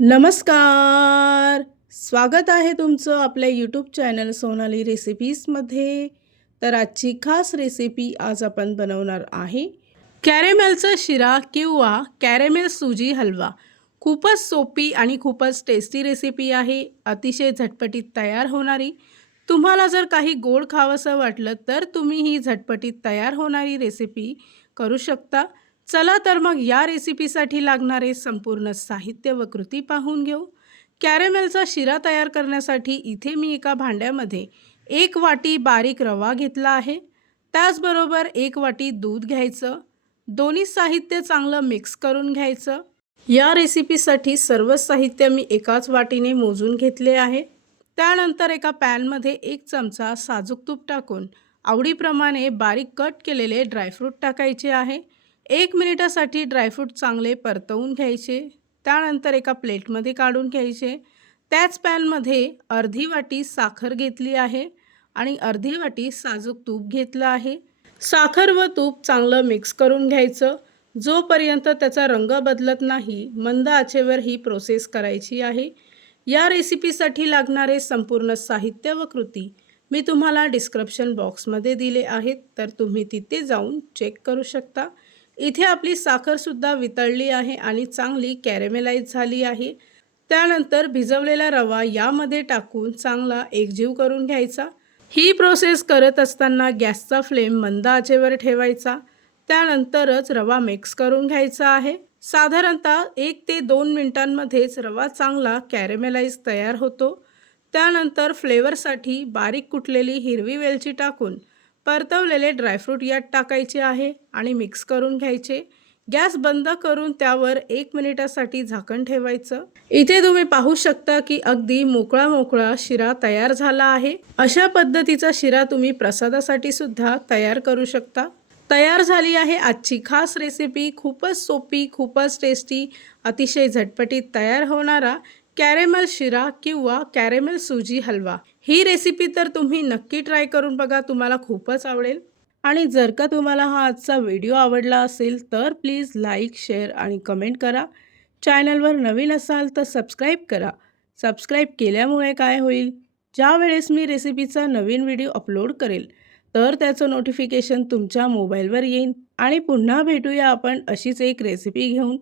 नमस्कार. स्वागत आहे तुमचं आपल्या यूट्यूब चॅनल सोनाली रेसिपीजमध्ये. तर आजची खास रेसिपी आज आपण बनवणार आहे कॅरेमेलचा शिरा किंवा कॅरेमेल सुजी हलवा. खूपच सोपी आणि खूपच टेस्टी रेसिपी आहे. अतिशय झटपटीत तयार होणारी. तुम्हाला जर काही गोड खावंसं वाटलं तर तुम्ही ही झटपटीत तयार होणारी रेसिपी करू शकता. चला तर मग या रेसिपीसाठी लागणारे संपूर्ण साहित्य व कृती पाहून घेऊ. कॅरेमेलचा शिरा तयार करण्यासाठी इथे मी एका भांड्यामध्ये 1 वाटी बारीक रवा घेतला आहे. त्याचबरोबर 1 वाटी दूध घ्यायचं. दोन्ही साहित्य चांगलं मिक्स करून घ्यायचं. या रेसिपीसाठी सर्व साहित्य मी एकाच वाटीने मोजून घेतले आहे. त्यानंतर एका पॅनमध्ये 1 चमचा साजूक तूप टाकून आवडीप्रमाणे बारीक कट केलेले ड्रायफ्रूट टाकायचे आहे. 1 मिनिटासाठी ड्रायफ्रूट चांगले परतवून घ्यायचे. त्यानंतर एका प्लेटमध्ये काढून घ्यायचे. त्याच पॅनमध्ये अर्धी वाटी साखर घेतली आहे आणि अर्धी वाटी साजूक तूप घेतलं आहे. साखर व तूप चांगलं मिक्स करून घ्यायचं. जोपर्यंत त्याचा रंग बदलत नाही मंद आचेवर ही प्रोसेस करायची आहे. या रेसिपीसाठी लागणारे संपूर्ण साहित्य व कृती मी तुम्हाला डिस्क्रिप्शन बॉक्समध्ये दिले आहेत, तर तुम्ही तिथे जाऊन चेक करू शकता. इथे आपली साखरसुद्धा वितळली आहे आणि चांगली कॅरेमेलाइज झाली आहे. त्यानंतर भिजवलेला रवा यामध्ये टाकून चांगला एकजीव करून घ्यायचा. ही प्रोसेस करत असताना गॅसचा फ्लेम मंद आचेवर ठेवायचा. त्यानंतरच रवा मिक्स करून घ्यायचा आहे. साधारणतः 1 ते 2 मिनिटांमध्येच रवा चांगला कॅरेमेलाइज तयार होतो. त्यानंतर फ्लेवरसाठी बारीक कुटलेली हिरवी वेलची टाकून परतवलेले ड्रायफ्रूट यात टाकायचे आहे आणि मिक्स करून घ्यायचे. गॅस बंद करून त्यावर 1 मिनिटासाठी झाकण ठेवायचं. इथे तुम्ही पाहू शकता की अगदी मोकळा मोकळा शिरा तयार झाला आहे. अशा पद्धतीचा शिरा तुम्ही प्रसादासाठी सुद्धा तयार करू शकता. तयार झाली आहे आजची खास रेसिपी. खूपच सोपी, खूपच टेस्टी, अतिशय झटपटीत तयार होणारा कॅरेमेल शिरा किंवा कॅरेमेल सुजी हलवा. ही रेसिपी तर तुम्ही नक्की ट्राय करून बघा, तुम्हाला खूपच आवडेल. आणि जर का तुम्हाला हा आजचा व्हिडिओ आवडला असेल तर प्लीज लाईक, शेअर आणि कमेंट करा. चॅनलवर नवीन असाल तर सबस्क्राईब करा. सबस्क्राईब केल्यामुळे काय होईल, ज्या वेळेस मी रेसिपीचा नवीन व्हिडिओ अपलोड करेल तर त्याचं नोटिफिकेशन तुमच्या मोबाईलवर येईल. आणि पुन्हा भेटूया आपण अशीच एक रेसिपी घेऊन.